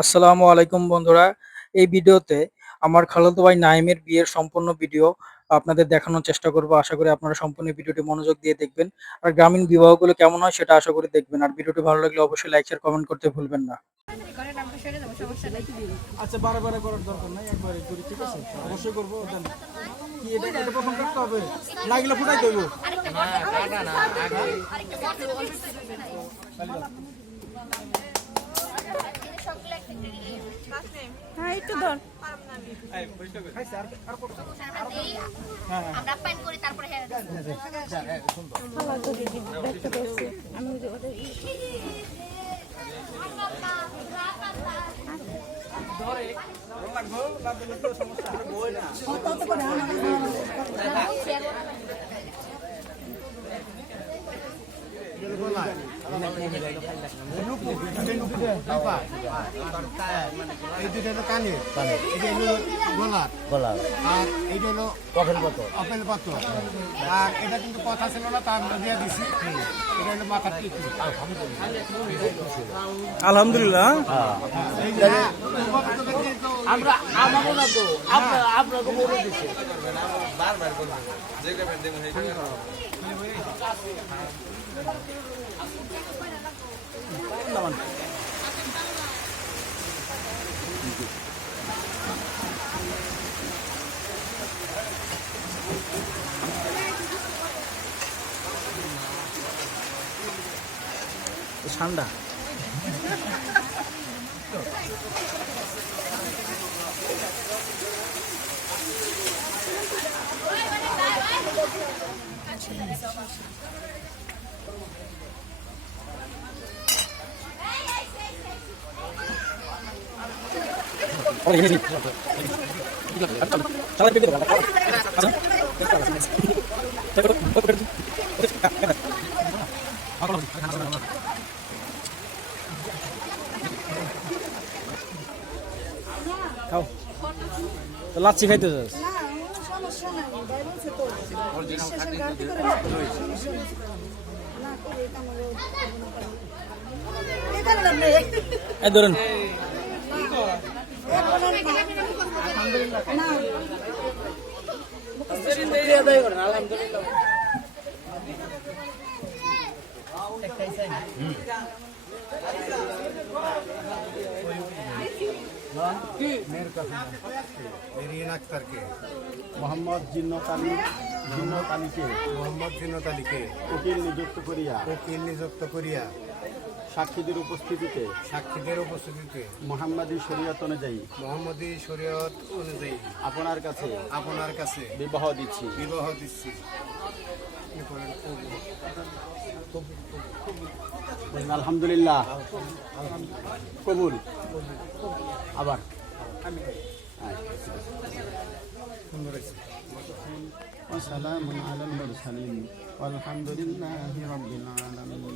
আসসালামু আলাইকুম বন্ধুরা। এই ভিডিওতে আমার খালাতো ভাই নাঈমের বিয়ের সম্পূর্ণ ভিডিও আপনাদের দেখানোর চেষ্টা করব। আশা করি আপনারা সম্পূর্ণ ভিডিওটি মনোযোগ দিয়ে দেখবেন। আর গ্রামীণ বিবাহগুলো কেমন হয় সেটা আশা করি দেখবেন। আর ভিডিওটি ভালো লাগলে অবশ্যই লাইক, শেয়ার, কমেন্ট করতে ভুলবেন না। আচ্ছা, বারে বারে করার দরকার নাই, একবারে করি, ঠিক আছে? অবশ্যই করবো। দেন কি এটা প্রথম কাটতে হবে, লাগলে ফুটাই দেবো। হ্যাঁ একটু ধর আমরা পাইন করি তারপরে আমি আপেল পাত্র। আর এটা কিন্তু কথা ছিল না, তার দিয়ে দিছি। এটা হলো মাথার টিকি। আলহামদুলিল্লাহ। আমরা আমাকে না তো আপনাকে বলে দিচ্ছি বারবার করবেন যে করবেন দেখুন ঠান্ডা খাও তো লাচ্ছি খাইতে চাস? ধরেন মোহাম্মদ জিন্নত আলীকে উকিল নিযুক্ত করিয়া সাক্ষীদের উপস্থিতিতে মোহাম্মদী শরীয়ত অনুযায়ী আপনার কাছে বিবাহ দিচ্ছি। আলহামদুলিল্লাহ। কবুল। আবার ওয়াসসালামু আলাল মুরসালিন ওয়ালহামদুলিল্লাহি রাব্বিল আলামিন।